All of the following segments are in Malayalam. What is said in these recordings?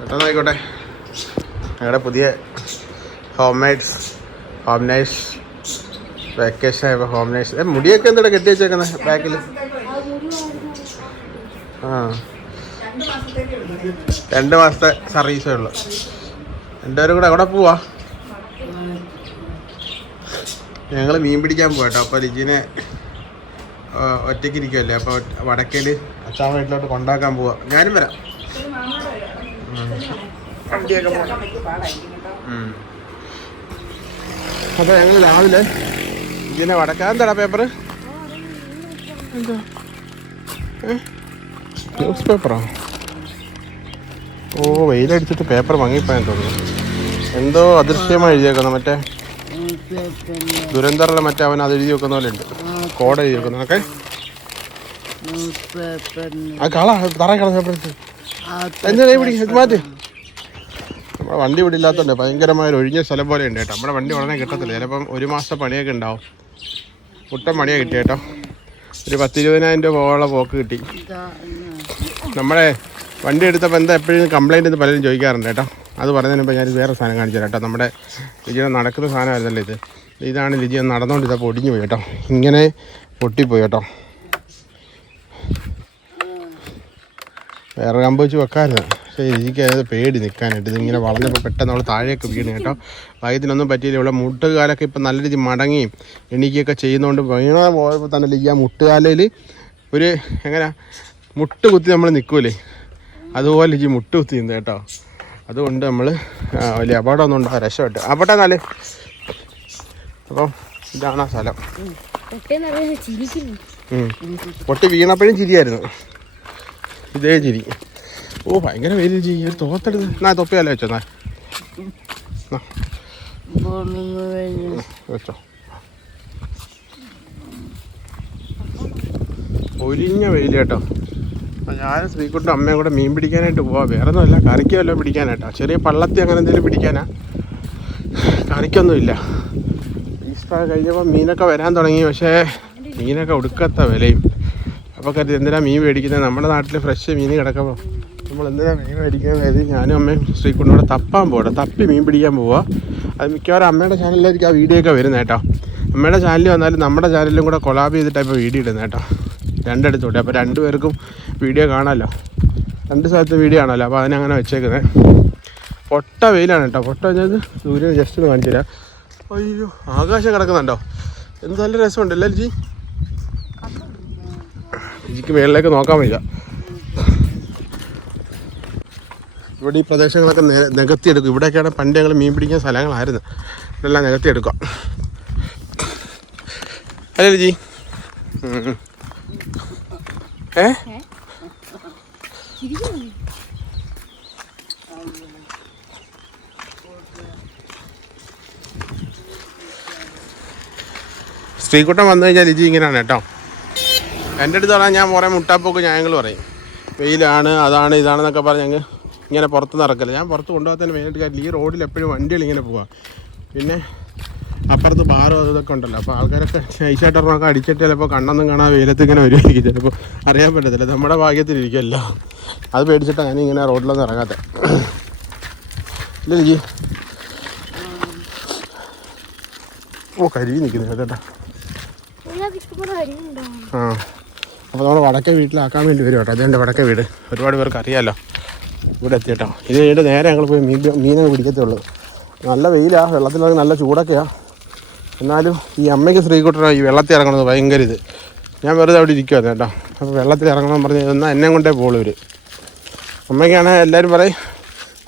പെട്ടെന്നായിക്കോട്ടെ. ഞങ്ങളുടെ പുതിയ ഹോം നൈസ് വെക്കേഷൻ ആയപ്പോൾ ഹോം നൈസ്. മുടിയൊക്കെ എന്താണ് കെട്ടി വെച്ചേക്കുന്നത് ബാക്കിൽ? ആ 2 മാസത്തെ സർവീസേ ഉള്ളു. രണ്ടുപേരും കൂടെ എവിടെ പോവാ? ഞങ്ങൾ മീൻ പിടിക്കാൻ പോവാ കേട്ടോ. അപ്പോൾ ലിജിനെ ഒറ്റയ്ക്ക് ഇരിക്കുമല്ലേ, അപ്പോൾ വടക്കയിൽ അച്ഛാമ്മ വീട്ടിലോട്ട് കൊണ്ടാക്കാൻ പോവാ. ഞാനും വരാം. അപ്പോൾ ഞങ്ങൾ രാവിലെ ഇതിനെ വടക്കാൻ തടാ പേപ്പർ എന്താ ന്യൂസ് പേപ്പറോ? ഓ വെയിലടിച്ചിട്ട് പേപ്പർ മങ്ങിപ്പോയാൻ തോന്നുന്നു. എന്തോ അദൃശ്യമായി എഴുതിയേക്കുന്നു. മറ്റേ ദുരന്തറിലെ മറ്റേ അവൻ അത് എഴുതി വെക്കുന്ന പോലെ ഉണ്ട്. കോഡ് എഴുതി വെക്കുന്നു. ഓക്കെ ആ കള തറ കള എന്താ മാറ്റി. നമ്മുടെ വണ്ടി ഇവിടെ ഇല്ലാത്തതുകൊണ്ട് ഭയങ്കരമായ ഒഴിഞ്ഞ സ്ഥലം പോലെ ഉണ്ട് കേട്ടോ. നമ്മുടെ വണ്ടി ഉടനെ കിട്ടത്തില്ല. ചിലപ്പം 1 മാസത്തെ പണിയൊക്കെ ഉണ്ടാവും. മുട്ടൻ പണിയാണ് കിട്ടി കേട്ടോ. ഒരു 10-20,000 രൂപ പോക്ക് കിട്ടി. നമ്മുടെ വണ്ടി എടുത്തപ്പോൾ എന്താ എപ്പോഴും കംപ്ലൈൻറ്റ് എന്ന് പലരും ചോദിക്കാറുണ്ട് കേട്ടോ. അത് പറഞ്ഞതിന് മുമ്പ് ഞാനൊരു വേറെ സാധനം കാണിച്ചു തരാം കേട്ടോ. നമ്മുടെ ലിജിയെ നടക്കുന്ന സാധനമായിരുന്നല്ലോ ഇത്. ഇതാണ് ലിജിയെ നടന്നുകൊണ്ട് ഇതപ്പോൾ ഒടിഞ്ഞു പോയി കേട്ടോ. ഇങ്ങനെ പൊട്ടിപ്പോയി കേട്ടോ. വേറെ കമ്പ് വെച്ച് വെക്കാമായിരുന്നു. പക്ഷേ എനിക്ക് അത് പേടി നിൽക്കാനായിട്ട്. ഇതിങ്ങനെ വളർന്നപ്പോൾ പെട്ടെന്ന് നമ്മൾ താഴേക്ക് വീണ് കേട്ടോ. ഭാഗ്യത്തിനൊന്നും പറ്റിയില്ല. ഇവിടെ മുട്ടുകാലൊക്കെ ഇപ്പം നല്ല രീതിയിൽ മടങ്ങിയും എണീക്കുകയൊക്കെ ചെയ്യുന്നതുകൊണ്ട് വീണ പോയപ്പോൾ തന്നെ ഈ ആ മുട്ടുകാലയിൽ ഒരു എങ്ങനെ മുട്ട് കുത്തി നമ്മൾ നിൽക്കൂലേ, അതുപോലെ ഈ മുട്ട് കുത്തി നിന്ന് കേട്ടോ. അതുകൊണ്ട് നമ്മൾ വലിയ അപകടമൊന്നും ഉണ്ടാകാൻ രക്ഷപ്പെട്ടു. അവിടെ എന്നാല് അപ്പം ഇതാണ് ആ സ്ഥലം. പൊട്ടി വീണപ്പോഴും ചിരിയായിരുന്നു. ഇതേ ചിരി. ഓ ഭയങ്കര വെയിൽ ചെയ്യും. ഒരു തോത്തെടുത്ത് എന്നാ തൊപ്പിയല്ലേ വെച്ചോ. എന്നാ വെച്ചോ. ഒലിഞ്ഞ വെയിൽ കേട്ടോ. അപ്പം ഞാൻ ശ്രീകുട്ടും അമ്മയും കൂടെ മീൻ പിടിക്കാനായിട്ട് പോവാം. വേറെ ഒന്നുമല്ല, കറിക്കുമല്ലോ പിടിക്കാനായിട്ടോ. ചെറിയ പള്ളത്തി അങ്ങനെ എന്തെങ്കിലും പിടിക്കാനാ. കറിക്കൊന്നുമില്ല. ഈസ്റ്റർ കഴിഞ്ഞപ്പോൾ മീനൊക്കെ വരാൻ തുടങ്ങി. പക്ഷേ മീനൊക്കെ ഒടുക്കത്ത വിലയും. അപ്പോൾ കരുതി എന്തിനാ മീൻ മേടിക്കുന്നത്? നമ്മുടെ നാട്ടിൽ ഫ്രഷ് മീൻ കിടക്കുമ്പോൾ നമ്മൾ എന്തിനാ മീൻ മേടിക്കുന്നത് കരുതി ഞാനും അമ്മയും ശ്രീകുട്ടും കൂടെ തപ്പാൻ പോകട്ടെ. തപ്പി മീൻ പിടിക്കാൻ പോവുക. അത് മിക്കവാറും അമ്മയുടെ ചാനലിലായിരിക്കും ആ വീഡിയോ ഒക്കെ വരുന്നത് കേട്ടോ. അമ്മയുടെ ചാനലിൽ വന്നാലും നമ്മുടെ ചാനലിലും കൂടെ കൊളാബ് ചെയ്തിട്ടാണ് ഇപ്പോൾ വീഡിയോ ഇടുന്നത് കേട്ടോ. രണ്ടിടത്തോട്ടെ. അപ്പോൾ 2 പേർക്കും വീഡിയോ കാണാമല്ലോ. 2 സ്ഥലത്ത് വീഡിയോ ആണല്ലോ. അപ്പോൾ അതിനങ്ങനെ വെച്ചേക്കുന്നത്. പൊട്ട വെയിലാണ് കേട്ടോ. പൊട്ട വെച്ചത് സൂര്യൻ ജസ്റ്റ് ഒന്ന് കാണിച്ചു തരാം. അയ്യോ ആകാശം കിടക്കുന്നുണ്ടോ? എന്ത് നല്ല രസമുണ്ട് അല്ലേ ലിജി? ലിജിക്ക് മേളിലേക്ക് നോക്കാൻ വയ്യ. ഇവിടെ ഈ പ്രദേശങ്ങളൊക്കെ നികത്തിയെടുക്കും. ഇവിടെയൊക്കെയാണ് പണ്ട് ഞങ്ങൾ മീൻ പിടിക്കുന്ന സ്ഥലങ്ങളായിരുന്നു. ഇതെല്ലാം നികത്തിയെടുക്കാം അല്ലേ ലിജി? ശ്രീകുട്ടൻ വന്നു കഴിഞ്ഞാൽ ലിജി ഇങ്ങനെയാണ് കേട്ടോ. എൻ്റെ അടുത്ത് പറഞ്ഞാൽ ഞാൻ കുറേ മുട്ടാപ്പൊക്കെ ഞങ്ങൾ പറയും. വെയിലാണ് അതാണ് ഇതാണെന്നൊക്കെ പറഞ്ഞ് ഞങ്ങൾ ഇങ്ങനെ പുറത്ത് നടക്കില്ല. ഞാൻ പുറത്ത് കൊണ്ടുപോകാത്തതിന് മെയിനായിട്ട് കാര്യം ഈ റോഡിൽ എപ്പോഴും വണ്ടികൾ ഇങ്ങനെ പോവാം. പിന്നെ അപ്പുറത്ത് ബാറും അതൊക്കെ ഉണ്ടല്ലോ. അപ്പോൾ ആൾക്കാരൊക്കെ നൈസായിട്ടൊക്കെ അടിച്ചിട്ട് ചിലപ്പോൾ കണ്ണൊന്നും കാണാൻ വെയിലത്ത് ഇങ്ങനെ വരുമായിരിക്കും. ചിലപ്പോൾ അറിയാൻ പറ്റത്തില്ല. നമ്മുടെ ഭാഗ്യത്തിലിരിക്കുമല്ലോ. അത് പേടിച്ചിട്ടാണ് ഞാനിങ്ങനെ റോഡിലൊന്നും ഇറങ്ങാത്ത. ഇല്ല ലിജി? ഓ കരിവി നിൽക്കുന്നു കേട്ടോ. ആ അപ്പോൾ നമ്മൾ വടക്കേ വീട്ടിലാക്കാൻ വേണ്ടി വരും കേട്ടോ. അതെൻ്റെ വടക്കേ വീട്. ഒരുപാട് പേർക്ക് അറിയാമല്ലോ. ഇവിടെ എത്തി കേട്ടോ. ഇത് കഴിഞ്ഞിട്ട് നേരെ ഞങ്ങൾ പോയി മീനൊക്കെ പിടിക്കത്തുള്ളൂ. നല്ല വെയിലാണ്. വെള്ളത്തിലൊക്കെ നല്ല ചൂടൊക്കെയാണ്. എന്നാലും ഈ അമ്മയ്ക്ക് ശ്രീകുട്ടനോ ഈ വെള്ളത്തിൽ ഇറങ്ങണമെന്ന് ഭയങ്കര ഇത്. ഞാൻ വെറുതെ അവിടെ ഇരിക്കുമായിരുന്നു കേട്ടോ. അപ്പോൾ വെള്ളത്തിൽ ഇറങ്ങണമെന്ന് പറഞ്ഞ് എന്നാൽ എന്നെ കൊണ്ടേ പോകുള്ളൂ ഇവർ. അമ്മയ്ക്കാണെങ്കിൽ എല്ലാവരും പറയും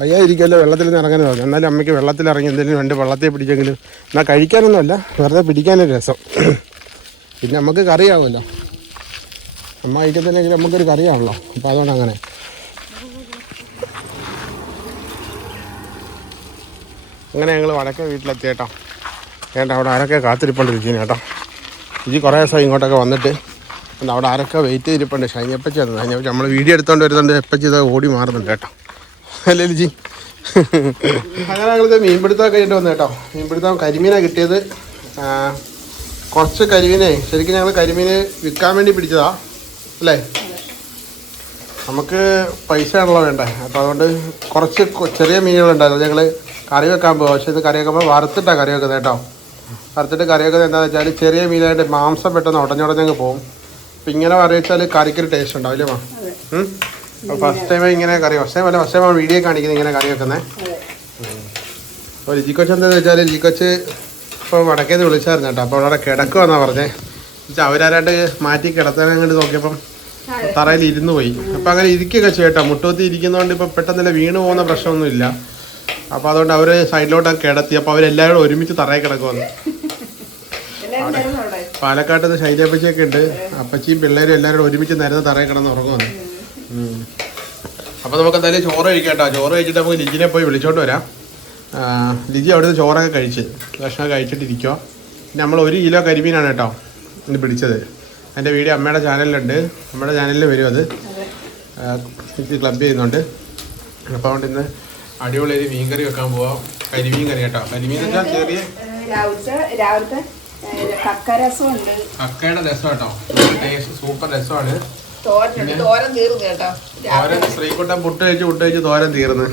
വയ്യാതിരിക്കുമല്ലോ വെള്ളത്തിൽ നിന്ന് ഇറങ്ങാൻ പറഞ്ഞു. എന്നാലും അമ്മയ്ക്ക് വെള്ളത്തിലിറങ്ങി എന്തെങ്കിലും 2 വള്ളത്തിൽ പിടിച്ചെങ്കിലും എന്നാൽ കഴിക്കാനൊന്നുമല്ല, വെറുതെ പിടിക്കാനൊരു രസം. പിന്നെ നമുക്ക് കറിയാവുമല്ലോ. അമ്മ കഴിക്കത്തില്ലെങ്കിൽ നമുക്കൊരു കറിയാണല്ലോ. അപ്പോൾ അതുകൊണ്ട് അങ്ങനെ ഞങ്ങൾ വടക്കേ വീട്ടിലെത്തി കേട്ടോ. അവിടെ ആരൊക്കെ കാത്തിരിപ്പണ്ടിരിക്കുന്നു കേട്ടോ. ലിജി കുറേ ദിവസം ഇങ്ങോട്ടൊക്കെ വന്നിട്ട് അവിടെ ആരൊക്കെ വെയിറ്റ് ചെയ്തിരിപ്പുണ്ട്. ഷൈനിയപ്പച്ചി ആയിരുന്നു. ഷൈനിയപ്പച്ചി നമ്മൾ വീഡിയോ എടുത്തുകൊണ്ട് വരുന്നുണ്ട്. എപ്പച്ചി ഇത് ഓടി മാറുന്നുണ്ട് കേട്ടോ. അല്ലേ ലിജി? അങ്ങനെ ഞങ്ങളിത് മീൻപിടുത്തമൊക്കെ കഴിഞ്ഞിട്ട് വന്നു കേട്ടോ. മീൻപിടുത്തം കരിമീനാണ് കിട്ടിയത്. കുറച്ച് കരിമീനെ ശരിക്കും ഞങ്ങൾ കരിമീൻ വിൽക്കാൻ വേണ്ടി പിടിച്ചതാ അല്ലേ? നമുക്ക് പൈസ ആണല്ലോ വേണ്ടേ. അപ്പോൾ അതുകൊണ്ട് കുറച്ച് ചെറിയ മീനുകളുണ്ടായിരുന്നു ഞങ്ങൾ കറി വെക്കാൻ പോകും. പക്ഷേ ഇത് കറി വെക്കുമ്പോൾ വറുത്തിട്ടാണ് കറി വെക്കുന്നത് കേട്ടോ. വറുത്തിട്ട് കറി വെക്കുന്നത് എന്താണെന്ന് വെച്ചാൽ ചെറിയ മീനായിട്ട് മാംസം പെട്ടെന്ന് ഉടഞ്ഞുടഞ്ഞങ്ങ് പോകും. അപ്പം ഇങ്ങനെ കറി വെച്ചാൽ കറിക്കൊരു ടേസ്റ്റ് ഉണ്ടാവില്ലേ മാ? അപ്പോൾ ഫസ്റ്റ് ടൈം ഇങ്ങനെ കറി ഫസ്റ്റ് ടൈം വീഡിയോ കാണിക്കുന്നത് ഇങ്ങനെ കറി വെക്കുന്നത്. അപ്പോൾ ലിജിക്കൊച്ച് എന്താണെന്ന് വെച്ചാൽ ലിജിക്കൊച്ച് ഇപ്പോൾ വടക്കേന്ന് വിളിച്ചായിരുന്നു കേട്ടോ. അപ്പോൾ അവിടെ കിടക്കുമെന്നാണ് പറഞ്ഞത്. വെച്ചാൽ അവരാരായിട്ട് മാറ്റി കിടത്താൻ അങ്ങോട്ട് നോക്കിയപ്പം തറയിൽ ഇരുന്ന് പോയി. അപ്പം അങ്ങനെ ഇരിക്കുകയൊക്കെ ചെയ്യട്ടോ. മുട്ടൂത്തി ഇരിക്കുന്നതുകൊണ്ട് ഇപ്പോൾ പെട്ടെന്നല്ല വീണ് പോകുന്ന പ്രശ്നമൊന്നുമില്ല. അപ്പോൾ അതുകൊണ്ട് അവർ സൈഡിലോട്ടൊക്കെ കിടത്തി. അപ്പോൾ അവരെല്ലാവരും ഒരുമിച്ച് തറയിൽ കിടക്കുമെന്ന്. പാലക്കാട്ട് നിന്ന് ശൈലപ്പച്ചിയൊക്കെ ഉണ്ട്. അപ്പച്ചിയും പിള്ളേരും എല്ലാവരും ഒരുമിച്ച് നിരന്ന് തറയിൽ കിടന്ന് ഉറങ്ങുമെന്ന്. അപ്പോൾ നമുക്ക് എന്തായാലും ചോറ് കഴിക്കാം കേട്ടോ. ചോറ് കഴിച്ചിട്ട് നമുക്ക് ലിജിനെ പോയി വിളിച്ചോണ്ട് വരാം. ലിജി അവിടുന്ന് ചോറൊക്കെ കഴിച്ച് ഭക്ഷണം കഴിച്ചിട്ടിരിക്കുക. പിന്നെ നമ്മൾ 1 കിലോ കരിമീനാണ് കേട്ടോ ഇന്ന് പിടിച്ചത്. അതിൻ്റെ വീഡിയോ അമ്മയുടെ ചാനലിലുണ്ട്. നമ്മുടെ ചാനലിൽ വരും അത്. ക്ലബ് ചെയ്യുന്നുണ്ട്. അപ്പോൾ അതുകൊണ്ട് ഇന്ന് അടിപൊളി ഒരു മീൻ കറി വെക്കാൻ പോവാം. കരിമീൻ കറി കേട്ടോ. കരിമീൻ എന്ന് വെച്ചാൽ ചെറിയ രാവിലത്തെ കക്കയുടെ രസം കേട്ടോ. ടേസ്റ്റ് സൂപ്പർ രസമാണ്. തോരൻ ശ്രീകുട്ടൻ പുട്ട് കഴിച്ച് തോരൻ തീർന്ന്.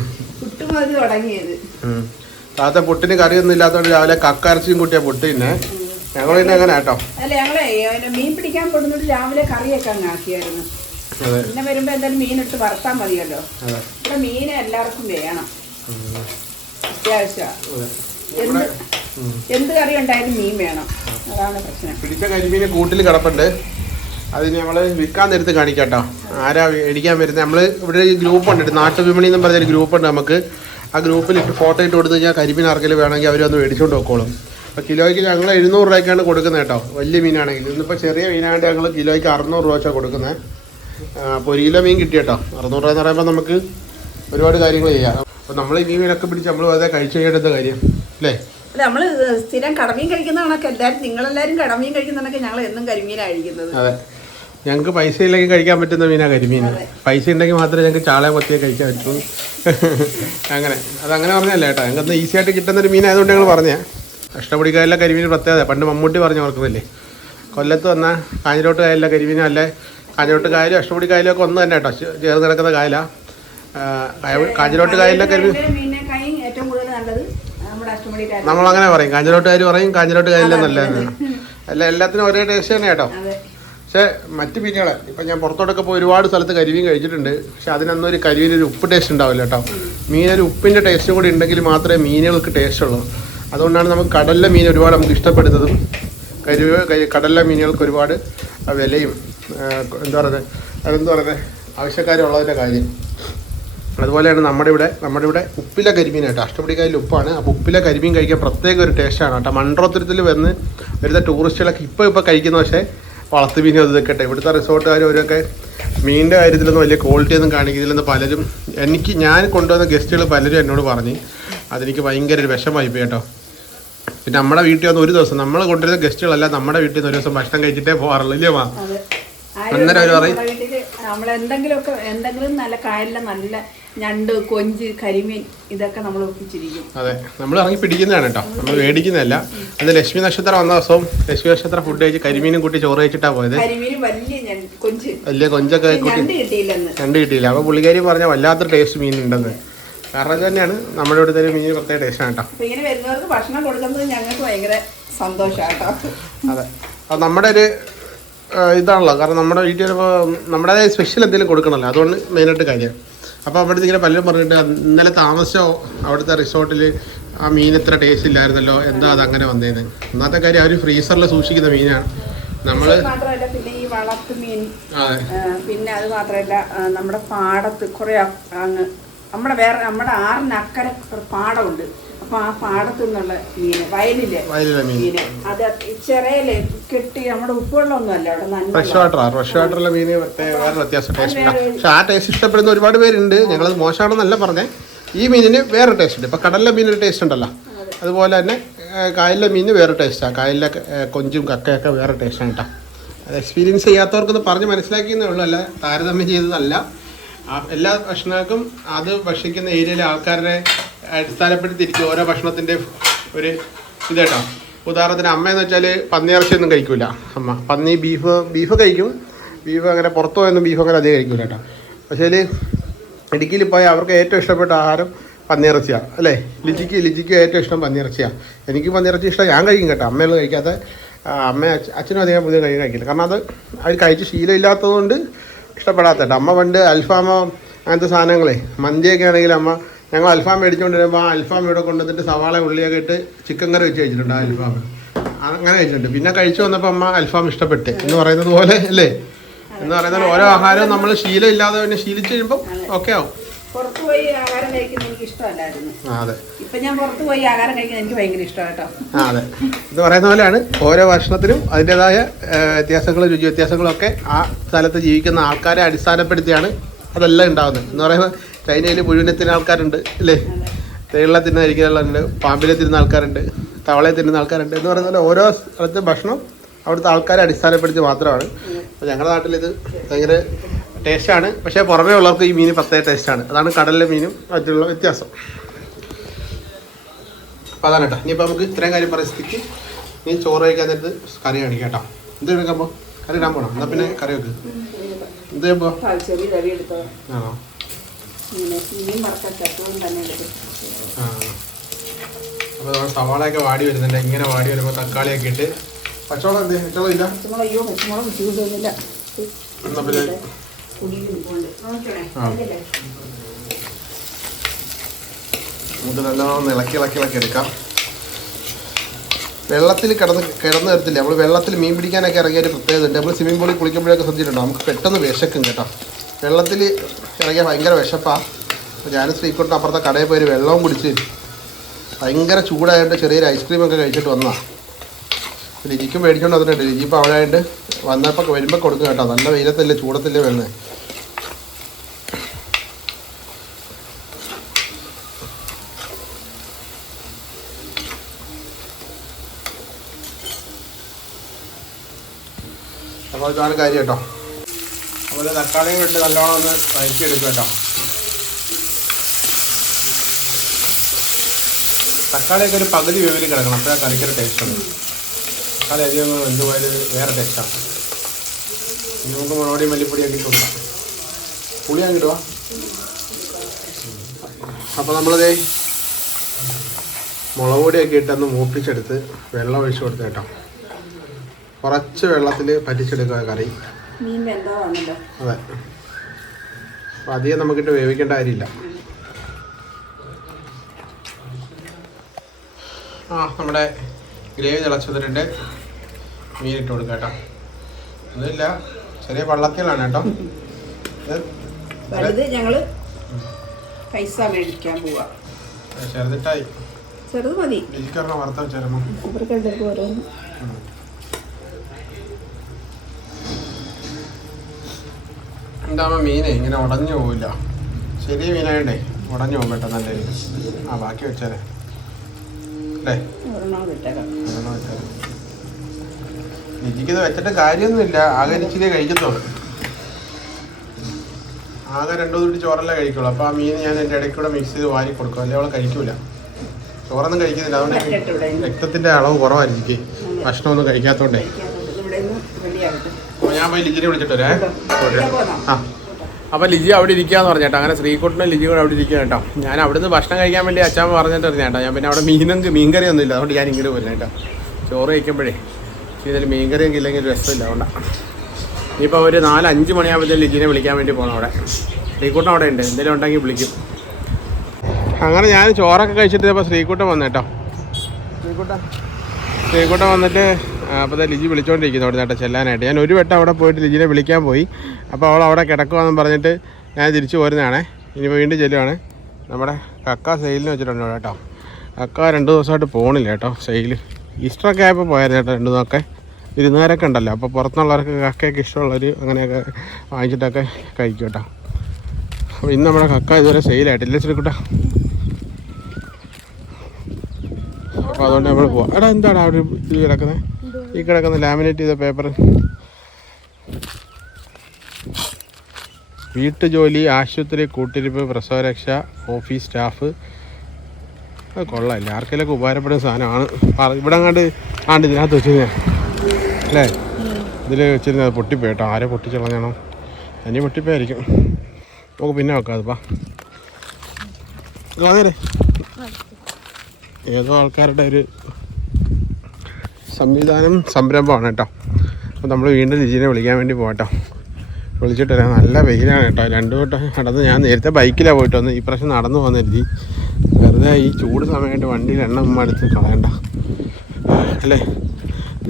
താത്ത പുട്ടിന് കറിയൊന്നും ഇല്ലാത്തതുകൊണ്ട് രാവിലെ കക്കരച്ചിയും കൂട്ടിയ പുട്ട് പിന്നെ ഞങ്ങൾ പിന്നെ അങ്ങനെ കേട്ടോ. അല്ല ഞങ്ങളെ മീൻ പിടിക്കാൻ കൊടുത്തിട്ട് രാവിലെ കറിയൊക്കെ അങ്ങ് ആക്കിയായിരുന്നു. പിന്നെ വരുമ്പോ എന്തായാലും മീൻ ഇട്ട് വറുത്താൽ മതിയല്ലോ. ഇവിടെ മീൻ എല്ലാവർക്കും വേണം അത്യാവശ്യം. എന്ത് കറി ഉണ്ടായാലും മീൻ വേണം. അതാണ് പ്രശ്നം. പിടിച്ച കരിമീന് കൂട്ടിൽ കിടപ്പുണ്ട്. അതിന് നമ്മൾ വിൽക്കാൻ നേരത്ത് കാണിക്കാം കേട്ടോ. ആരാ മേടിക്കാൻ വരുന്നത്. നമ്മൾ ഇവിടെ ഈ ഗ്രൂപ്പുണ്ട്, നാട്ടുവിപണി എന്നും പറഞ്ഞൊരു ഗ്രൂപ്പുണ്ട് നമുക്ക്. ആ ഗ്രൂപ്പിൽ ഇട്ട് ഫോട്ടോ ഇട്ട് കൊടുത്തു കഴിഞ്ഞാൽ കരിമീൻ ആർക്കെങ്കിലും വേണമെങ്കിൽ അവരൊന്ന് മേടിച്ചുകൊണ്ട് വെക്കോളും. അപ്പോൾ കിലോയ്ക്ക് ഞങ്ങൾ 700 രൂപയ്ക്കാണ് കൊടുക്കുന്നത് കേട്ടോ. വലിയ മീനാണെങ്കിൽ. ഇന്നിപ്പോൾ ചെറിയ മീനായിട്ട് ഞങ്ങൾ കിലോയ്ക്ക് 600 രൂപ വെച്ചാണ് കൊടുക്കുന്നത്. അപ്പോൾ 1 കിലോ മീൻ കിട്ടി കേട്ടോ. 600 രൂപ എന്ന് പറയുമ്പോൾ നമുക്ക് ഒരുപാട് കാര്യങ്ങൾ ചെയ്യാം. അപ്പോൾ നമ്മൾ ഈ മീനൊക്കെ പിടിച്ച് നമ്മൾ വെറുതെ കഴിച്ചു കഴിയേണ്ട കാര്യം അല്ലേ? അല്ല നമ്മൾ സ്ഥിരം കടമീൻ കഴിക്കുന്ന കണക്ക് എല്ലാവരും നിങ്ങളെല്ലാവരും കടമീൻ കഴിക്കുന്ന കണക്ക് ഞങ്ങൾ എന്നും കരിമീനാണ് കഴിക്കുന്നത്. അതെ, ഞങ്ങൾക്ക് പൈസ ഇല്ലെങ്കിൽ കഴിക്കാൻ പറ്റുന്ന മീനാണ് കരിമീൻ. പൈസ ഉണ്ടെങ്കിൽ മാത്രമേ ഞങ്ങൾക്ക് ചാളയെ കൊത്തിയെ കഴിക്കാൻ പറ്റൂ. അങ്ങനെ അതങ്ങനെ പറഞ്ഞല്ലേ കേട്ടോ. ഞങ്ങൾക്ക് ഈസി ആയിട്ട് കിട്ടുന്നൊരു മീനായതുകൊണ്ട് ഞങ്ങൾ പറഞ്ഞേ. അഷ്ടപടിക്കായലിലെ കരിമീൻ പ്രത്യേകത പണ്ട് മമ്മൂട്ടി പറഞ്ഞു ഓർക്കുന്നില്ലേ? കൊല്ലത്ത് വന്നാൽ കാഞ്ഞിരോട്ട് കായലിലെ കരിമീനും അല്ലേ. കാഞ്ഞിരോട്ട് കായലും അഷ്ടപടിക്കായലും ഒക്കെ ഒന്ന് തന്നെ കേട്ടോ. ചേർന്ന് കിടക്കുന്ന കായലാണ് കാഞ്ഞിരോട്ട് കായലിലെ കരിമീൻ. നമ്മളങ്ങനെ പറയും, കാഞ്ഞിരോട്ടുകാർ പറയും കാഞ്ഞിരോട്ട് കായലിലെ നല്ലതാണ്. അല്ല എല്ലാത്തിനും ഒരേ ടേസ്റ്റ് തന്നെ കേട്ടോ. പക്ഷേ മറ്റ് മീനുകളെ ഇപ്പം ഞാൻ പുറത്തോട്ടൊക്കെ പോയി ഒരുപാട് സ്ഥലത്ത് കരിമീൻ കഴിച്ചിട്ടുണ്ട്. പക്ഷെ അതിനൊന്നും ഒരു കരിമീനൊരു ഉപ്പ് ടേസ്റ്റ് ഉണ്ടാവില്ല കേട്ടോ. മീനൊരു ഉപ്പിൻ്റെ ടേസ്റ്റും കൂടി ഉണ്ടെങ്കിൽ മാത്രമേ മീനുകൾക്ക് ടേസ്റ്റ് ഉള്ളൂ. അതുകൊണ്ടാണ് നമുക്ക് കടലിലെ മീൻ ഒരുപാട് നമുക്ക് ഇഷ്ടപ്പെടുന്നതും. കടലിലെ മീനുകൾക്ക് ഒരുപാട് വിലയും അതെന്താ പറയുന്നത് ആവശ്യക്കാരുള്ളതിൻ്റെ കാര്യം. അതുപോലെയാണ് നമ്മുടെ ഇവിടെ ഉപ്പിലെ കരിമീൻ കേട്ടോ. അഷ്ടപടിക്കായലിൽ ഉപ്പാണ്. അപ്പോൾ ഉപ്പിലെ കരിമീൻ കഴിക്കാൻ പ്രത്യേക ഒരു ടേസ്റ്റാണ് കേട്ടോ. മൺട്രോത്തുരത്തിൽ വന്ന് വരുന്ന ടൂറിസ്റ്റുകളൊക്കെ ഇപ്പോൾ കഴിക്കുന്ന പക്ഷേ വളർത്തു മീനും അത് വെക്കട്ടെ. ഇവിടുത്തെ റിസോർട്ടുകാരും അവരൊക്കെ മീനിൻ്റെ കാര്യത്തിലൊന്നും വലിയ ക്വാളിറ്റി ഒന്നും കാണിക്കുന്നില്ലെന്ന് പലരും ഞാൻ കൊണ്ടുവന്ന ഗസ്റ്റുകൾ പലരും എന്നോട് പറഞ്ഞ്. അതെനിക്ക് ഭയങ്കര ഒരു വിഷമമായിപ്പോയി കേട്ടോ. പിന്നെ നമ്മുടെ വീട്ടിൽ വന്ന് ഒരു ദിവസം നമ്മൾ കൊണ്ടുവരുന്ന ഗസ്റ്റുകളല്ല നമ്മുടെ വീട്ടിൽ നിന്ന് ഒരു ദിവസം ഭക്ഷണം കഴിച്ചിട്ടേ പോകാറുള്ളൂ ഇല്ലേ മാ? അന്നേരം അവർ പറയും എന്തെങ്കിലും നല്ല കായലിലെ നല്ല ഞണ്ട്, കൊഞ്ച്, കരിമീൻ ഇതൊക്കെ നമ്മൾ ഒപ്പിച്ചിരിക്കും. അതെ, നമ്മൾ ഇറങ്ങി പിടിക്കുന്നതാണ് കേട്ടോ, നമ്മൾ മേടിക്കുന്നതല്ല. അന്ന് ലക്ഷ്മി നക്ഷത്രം വന്ന ദിവസവും ലക്ഷ്മി നക്ഷത്രം ഫുഡ് കഴിച്ച് കരിമീനും കൂട്ടി ചോറ് കഴിച്ചിട്ടാണ് പോയത്. വലിയ കൊഞ്ചൊക്കെ ഞണ്ട് കിട്ടിയില്ല. അപ്പോൾ പുള്ളിക്കാരി പറഞ്ഞ വല്ലാത്തൊരു ടേസ്റ്റ് മീൻ ഉണ്ടെന്ന്. കാരണം തന്നെയാണ് നമ്മുടെ ഇവിടുത്തെ ഒരു മീൻ പ്രത്യേക ടേസ്റ്റാണ് കേട്ടോ. ഇങ്ങനെ വരുന്നവർക്ക് ഭക്ഷണം കൊടുക്കുന്നത് ഞങ്ങൾക്ക് ഭയങ്കര സന്തോഷമാണ് കേട്ടോ. അതെ, അത് നമ്മുടെ ഒരു ഇതാണല്ലോ. കാരണം നമ്മുടെ വീട്ടിൽ ചിലപ്പോൾ നമ്മുടേതായ സ്പെഷ്യൽ എന്തെങ്കിലും കൊടുക്കണമല്ലോ, അതുകൊണ്ട് മെയിനായിട്ട് കാര്യം. അപ്പോൾ അവിടുത്തെ ഇങ്ങനെ പലരും പറഞ്ഞിട്ട് ഇന്നലെ താമസിച്ചോ അവിടുത്തെ റിസോർട്ടിൽ ആ മീൻ ഇത്ര ടേസ്റ്റ് ഇല്ലായിരുന്നല്ലോ, എന്താ അതങ്ങനെ വന്നേന്ന്. ഒന്നാമത്തെ കാര്യം അവർ ഫ്രീസറിൽ സൂക്ഷിക്കുന്ന മീനാണ്. നമ്മൾ മാത്രമല്ല പിന്നെ ഈ വളർത്തു മീൻ, പിന്നെ അത് മാത്രമല്ല നമ്മുടെ പാടത്ത് കുറേ അങ്ങ് നമ്മുടെ ആറിനക്കരെ പാടമുണ്ട്. അപ്പൊ ആ പാടത്തു നിന്നുള്ള മീന് വയലിലെ മീന് അത് ചെറിയല്ലേ കെട്ടി നമ്മുടെ ഉപ്പുവെള്ളമൊന്നും അല്ല അവിടെ നല്ല ഫ്രഷ് വാട്ടറിലെ മീന് വേറെ വ്യത്യാസം ടേസ്റ്റ് ഉണ്ട്. പക്ഷെ ആ ടേസ്റ്റ് ഇഷ്ടപ്പെടുന്ന ഒരുപാട് പേരുണ്ട്. ഞങ്ങളത് മോശമാണെന്നല്ല പറഞ്ഞേ. ഈ മീനിന് വേറെ ടേസ്റ്റ് ഉണ്ട്. ഇപ്പൊ കടലിലെ മീനൊരു ടേസ്റ്റ് ഉണ്ടല്ലോ, അതുപോലെ തന്നെ കായലിലെ മീനിന് വേറെ ടേസ്റ്റാണ്. കായലിലെ കൊഞ്ചും കക്കയൊക്കെ വേറെ ടേസ്റ്റാണ് കേട്ടോ. അത് എക്സ്പീരിയൻസ് ചെയ്യാത്തവർക്കൊന്ന് പറഞ്ഞ് മനസ്സിലാക്കിയെന്നേ ഉള്ളൂ, അല്ല താരതമ്യം ചെയ്തതല്ല. എല്ലാ ഭക്ഷണങ്ങൾക്കും അത് ഭക്ഷിക്കുന്ന ഏരിയയിലെ ആൾക്കാരെ അടിസ്ഥാനപ്പെടുത്തിയിരിക്കും ഓരോ ഭക്ഷണത്തിൻ്റെ ഒരു ഇത് കേട്ടോ. ഉദാഹരണത്തിന് അമ്മയെന്ന് വെച്ചാൽ പന്നിയിറച്ചിയൊന്നും കഴിക്കില്ല അമ്മ. ബീഫ് കഴിക്കും. ബീഫ് അങ്ങനെ പുറത്തു പോയൊന്നും ബീഫ് അങ്ങനെ അധികം കഴിക്കില്ല കേട്ടോ. പക്ഷേ ഇടുക്കിയിൽ പോയാൽ അവർക്ക് ഏറ്റവും ഇഷ്ടപ്പെട്ട ആഹാരം പന്നിയിറച്ചിയാണ് അല്ലേ? ലിജിക്ക് ഏറ്റവും ഇഷ്ടം പന്നിയിറച്ചിയാണ്. എനിക്ക് പന്നിയിറച്ചി ഇഷ്ടം, ഞാൻ കഴിക്കും കേട്ടോ. അമ്മയൊന്നും കഴിക്കാത്ത അച്ഛനും അധികം പുതിയ കഴിക്കില്ല. കാരണം അത് അവർ കഴിച്ച് ശീലമില്ലാത്തതുകൊണ്ട് ഇഷ്ടപ്പെടാത്ത. അമ്മ പണ്ട് അൽഫാമോ അങ്ങനത്തെ സാധനങ്ങളെ മന്തിയൊക്കെ ആണെങ്കിൽ ഞങ്ങൾ അൽഫാം മേടിച്ചുകൊണ്ട് വരുമ്പോൾ ആ അൽഫാം ഇവിടെ കൊണ്ടുവന്നിട്ട് സവാള ഉള്ളിയൊക്കെ ഇട്ട് ചിക്കൻ കറി വെച്ച് കഴിച്ചിട്ടുണ്ട്. ആ അൽഫാം അങ്ങനെ കഴിച്ചിട്ടുണ്ട്. പിന്നെ കഴിച്ചു വന്നപ്പോൾ അമ്മ അൽഫാം ഇഷ്ടപ്പെട്ട് എന്ന് പറയുന്നത് പോലെ അല്ലേ? എന്ന് പറയുന്നത് ഓരോ ആഹാരവും നമ്മൾ ശീലമില്ലാതെ പിന്നെ ശീലിച്ച് കഴിയുമ്പോൾ ഓക്കെ ആവും. പുറത്തു പോയി ആഹാരം കഴിക്കുന്നത് എനിക്ക് ഇഷ്ടമല്ലായിരുന്നു. അതെ, ഇപ്പൊ ഞാൻ പുറത്തു പോയി ആഹാരം കഴിക്കുന്നത് എനിക്ക് ഭയങ്കര ഇഷ്ടമാണ് കേട്ടോ. അതെ, ഇത് പറയുന്ന പോലെയാണ് ഓരോ ഭക്ഷണത്തിനും അതിൻ്റെതായ വ്യത്യാസങ്ങളും രുചി വ്യത്യാസങ്ങളും ഒക്കെ ആ സ്ഥലത്ത് ജീവിക്കുന്ന ആൾക്കാരെ അടിസ്ഥാനപ്പെടുത്തിയാണ് അതെല്ലാം ഉണ്ടാകുന്നത്. എന്ന് പറയുമ്പോൾ ചൈനയിൽ പുഴുവിനെ തിരുന്ന ആൾക്കാരുണ്ട് അല്ലേ? തേളിലെ തിരുന്നിരിക്കുന്നുണ്ട്, പാമ്പിലെ തിരുന്ന ആൾക്കാരുണ്ട്, തവളയെ തിരുന്ന ആൾക്കാരുണ്ട്. എന്ന് പറയുന്ന പോലെ ഓരോ സ്ഥലത്തെ ഭക്ഷണം അവിടുത്തെ ആൾക്കാരെ അടിസ്ഥാനപ്പെടുത്തി മാത്രമാണ്. അപ്പോൾ ഞങ്ങളുടെ നാട്ടിൽ ഇത് ഭയങ്കര ടേസ്റ്റാണ്. പക്ഷേ പുറമേ ഉള്ളവർക്ക് ഈ മീൻ പ്രത്യേക ടേസ്റ്റാണ്. അതാണ് കടലിലെ മീനും മറ്റുള്ള വ്യത്യാസം. അപ്പോൾ അതാണ് കേട്ടോ. ഇനിയിപ്പോൾ നമുക്ക് ഇത്രയും കാര്യം പരിസ്ഥിതിക്ക് നീ ചോറ് കഴിക്കാൻ നേരത്ത് കറി കാണിക്കാം കേട്ടോ. എന്ത് എടുക്കുമ്പോൾ കറി ഇടാൻ പോകണം. എന്നാൽ പിന്നെ കറി വെക്ക്. എന്ത് ചെയ്യുമ്പോൾ ആണോ? അപ്പോൾ നമ്മൾ സവാളയൊക്കെ വാടി വരുന്നുണ്ട്. ഇങ്ങനെ വാടി വരുമ്പോൾ തക്കാളിയൊക്കെ ഇട്ട് പച്ചവളം എന്ത് പച്ചവളം ഇല്ല. എന്നാൽ പിന്നെ നമുക്ക് നല്ലോണം ഇളക്കി എടുക്കാം. വെള്ളത്തിൽ കിടന്ന് വരത്തില്ല. നമ്മൾ വെള്ളത്തിൽ മീൻ പിടിക്കാനൊക്കെ ഇറങ്ങിയ ഒരു പ്രത്യേകത ഉണ്ട്. നമ്മൾ സ്വിമ്മിംഗ് പൂളിൽ കുളിക്കുമ്പോഴൊക്കെ ശ്രദ്ധിച്ചിട്ടുണ്ടോ? നമുക്ക് പെട്ടെന്ന് വിശക്കും കേട്ടോ. വെള്ളത്തിൽ ഇറങ്ങിയാൽ ഭയങ്കര വിശപ്പാണ്. അപ്പോൾ ഞാൻ ശ്രീകുട്ടൻ അപ്പുറത്തെ കടയിൽ പോയി ഒരു വെള്ളവും കുടിച്ച് ഭയങ്കര ചൂടായിട്ട് ചെറിയൊരു ഐസ്ക്രീമൊക്കെ കഴിച്ചിട്ട് വന്നതാണ്. ലിജിക്കും മേടിച്ചുകൊണ്ട് വന്നിട്ടുണ്ട്. ലിജി ഇപ്പോൾ അവിടെ ആയിട്ട് വന്നപ്പോൾ വരുമ്പോൾ കൊടുക്കും കേട്ടോ. നല്ല വെയിലത്തല്ലേ ചൂടത്തല്ലേ വരുന്നത്. അപ്പോൾ ഇതാണ് കാര്യം കേട്ടോ. അതുപോലെ തക്കാളിയും ഇട്ട് നല്ലോണം ഒന്ന് വഴറ്റിയെടുക്കുക കേട്ടോ. തക്കാളിയൊക്കെ ഒരു പകുതി വേവിൽ കിടക്കണം. അപ്പോഴാണ് കറിക്കൊരു ടേസ്റ്റ് ഉണ്ട്. തക്കാളി അധികം എന്തുപോയാലും വേറെ ടേസ്റ്റാണ്. ഇനി നമുക്ക് മുളകുപൊടിയും മല്ലിപ്പൊടിയൊക്കെ ഇട്ട് കൊടുക്കാം. പുളി അങ്ങ് ഇടുക. അപ്പോൾ നമ്മളിതേ മുളക് പൊടിയൊക്കെ ഇട്ടൊന്ന് മൂപ്പിച്ചെടുത്ത് വെള്ളം ഒഴിച്ച് കൊടുത്ത് കേട്ടോ. കുറച്ച് വെള്ളത്തിൽ പറ്റിച്ചെടുക്കുക കറി. അതെ, അപ്പോൾ അധികം നമുക്കിട്ട് വേവിക്കേണ്ട കാര്യമില്ല. നമ്മുടെ ഗ്രേവി തിളച്ചതിട്ടുണ്ട്. മീൻ ഇട്ട് കൊടുക്കുക കേട്ടോ. ഒന്നുമില്ല, ചെറിയ വള്ളത്തിലാണ് കേട്ടോ. ഞങ്ങൾ പൈസ മേടിക്കാൻ പോവാ. ചെറുതിട്ടായി ചെറുത് മതി. വറുത്ത ചേർമ്മ എന്താകുമ്പോൾ മീനെ ഇങ്ങനെ ഉടഞ്ഞു പോവില്ല. ചെറിയ മീനായിട്ടേ ഉടഞ്ഞു പോകും പെട്ടെന്ന്. നല്ല ബാക്കി വെച്ചാലേ അല്ലേ? ലിജിക്കത് വെച്ചിട്ട് കാര്യമൊന്നുമില്ല. ആകെ ഇച്ചിരി കഴിക്കത്തുള്ളൂ. ആകെ 2 തുള്ളി ചോറല്ലേ കഴിക്കുള്ളൂ. അപ്പോൾ ആ മീൻ ഞാൻ എൻ്റെ ഇടയ്ക്കൂടെ മിക്സ് ചെയ്ത് വാരി കൊടുക്കും. അല്ലെങ്കിൽ അവൾ കഴിക്കൂല. ചോറൊന്നും കഴിക്കുന്നില്ല. അതുകൊണ്ട് രക്തത്തിൻ്റെ അളവ് കുറവായിരിക്കും ഭക്ഷണമൊന്നും കഴിക്കാത്തതുകൊണ്ടേ. അപ്പോൾ ഞാൻ പോയി ലിജിനെ വിളിച്ചിട്ട് വരാം. അപ്പോൾ ലിജി അവിടെ ഇരിക്കുകയെന്ന് പറഞ്ഞേട്ടോ. അങ്ങനെ ശ്രീകുട്ടനും ലിജിയും കൂടെ അവിടെ ഇരിക്കുക കേട്ടോ. ഞാൻ അവിടുന്ന് ഭക്ഷണം കഴിക്കാൻ വേണ്ടി അച്ഛൻ പറഞ്ഞിട്ട് അറിഞ്ഞേട്ടോ. ഞാൻ പിന്നെ അവിടെ മീൻകറി ഒന്നും ഇല്ല. അതുകൊണ്ട് ഞാൻ ഇങ്ങനെ പോരുന്നത് കേട്ടോ. ചോറ് കഴിക്കുമ്പോഴേ ഇതിൽ മീൻകറിയൊക്കെ ഇല്ലെങ്കിൽ രസമില്ല. അതുകൊണ്ടാണ്. ഇനിയിപ്പോൾ ഒരു 4-5 മണിയാകുമ്പോഴത്തേക്കും ലിജിനെ വിളിക്കാൻ വേണ്ടി പോകണം. അവിടെ ശ്രീകുട്ടൻ അവിടെ ഉണ്ട്. എന്തെങ്കിലും ഉണ്ടെങ്കിൽ വിളിക്കും. അങ്ങനെ ഞാൻ ചോറൊക്കെ കഴിച്ചിട്ട് ഇപ്പോൾ ശ്രീകുട്ടൻ വന്നേട്ടോ. ശ്രീകുട്ടൻ വന്നിട്ട് അപ്പോൾ ലിജി വിളിച്ചുകൊണ്ടിരിക്കുന്നു അവിടെ നേട്ടം ചെല്ലാനായിട്ട്. ഞാൻ ഒരു വട്ടം അവിടെ പോയിട്ട് ലിജിനെ വിളിക്കാൻ പോയി. അപ്പോൾ അവൾ അവിടെ കിടക്കുവാന്ന് പറഞ്ഞിട്ട് ഞാൻ തിരിച്ചു പോരുന്നതാണേ. ഇനി വീണ്ടും ചെല്ലുവാണ്. നമ്മുടെ കക്ക സെയിലിന് വെച്ചിട്ടുണ്ട് കേട്ടോ. കക്ക 2 ദിവസമായിട്ട് പോകണില്ല കേട്ടോ സെയിൽ. ഈസ്റ്ററൊക്കെ ആയപ്പോൾ പോയായിരുന്നു കേട്ടോ. 2 ദിവസമൊക്കെ വിരുന്നുകാരൊക്കെ ഉണ്ടല്ലോ. അപ്പോൾ പുറത്തുനിന്നുള്ളവർക്ക് കക്കയൊക്കെ ഇഷ്ടമുള്ളവർ അങ്ങനെയൊക്കെ വാങ്ങിച്ചിട്ടൊക്കെ കഴിക്കും കേട്ടോ. അപ്പോൾ ഇന്ന് നമ്മുടെ കക്ക ഇതുവരെ സെയിലായിട്ടില്ല ശ്രീകുട്ട. അപ്പോൾ അതുകൊണ്ട് നമ്മൾ പോവാം. എടാ എന്താണ് അവിടെ ഇത് കിടക്കുന്നത്? ഈ കിടക്കുന്ന ലാമിനേറ്റ് ചെയ്ത പേപ്പർ. വീട്ടുജോലി, ആശുപത്രി, കൂട്ടിരിപ്പ്, പ്രസവരക്ഷ, ഓഫീസ് സ്റ്റാഫ്. അത് കൊള്ളാമില്ല. ആർക്കെങ്കിലൊക്കെ ഉപകാരപ്പെടുന്ന സാധനമാണ്. ഇവിടെ അങ്ങോട്ട് ഇതിനകത്ത് വെച്ചിരുന്നത് അല്ലേ? ഇതിൽ വെച്ചിരുന്നത് പൊട്ടിപ്പോയി കേട്ടോ. ആരെ പൊട്ടിച്ചളഞ്ഞാണോ? ഇനി പൊട്ടിപ്പോയായിരിക്കും. നമുക്ക് പിന്നെ വെക്കാം അതിപ്പാ വന്നേരെ. ഏതോ ആൾക്കാരുടെ ഒരു സംരംഭമാണ് കേട്ടോ. അപ്പോൾ നമ്മൾ വീണ്ടും ലിജിനെ വിളിക്കാൻ വേണ്ടി പോകട്ടോ. വിളിച്ചിട്ട് വരാം. നല്ല വെയിലാണ് കേട്ടോ. 2 വട്ടം നടന്ന് ഞാൻ നേരത്തെ ബൈക്കിലാണ് പോയിട്ട് വന്ന് ഈ പ്രാവശ്യം നടന്നു വന്നിരുത്തി. വെറുതെ ഈ ചൂട് സമയമായിട്ട് വണ്ടിയിൽ എണ്ണ എടുത്ത് കളയണ്ട അല്ലേ.